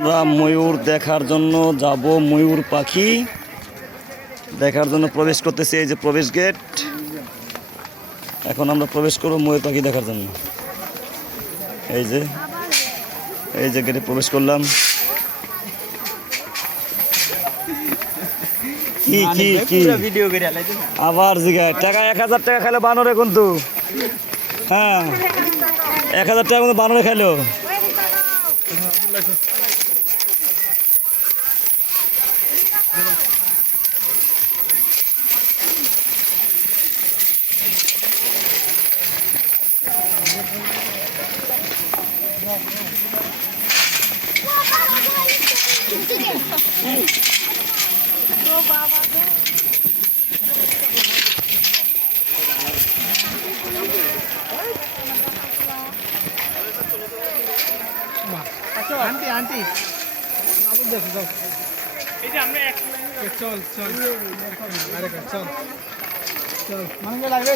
আমরা ময়ূর দেখার জন্য যাব, ময়ূর পাখি দেখার জন্য প্রবেশ করতেছি। এই যে প্রবেশ গেট, এখন আমরা প্রবেশ করব ময়ূর পাখি দেখার জন্য। এই যে গেটে প্রবেশ করলাম। কি কি কি আবার জিগায় টাকা 1000 টাকা খাইলো বানরে, কিন্তু হ্যাঁ 1000 টাকা কিন্তু বানরে খাইলো। আন্টি আন্টি দেখো এই যে আমরা চল চল চল চল মানে লাগবে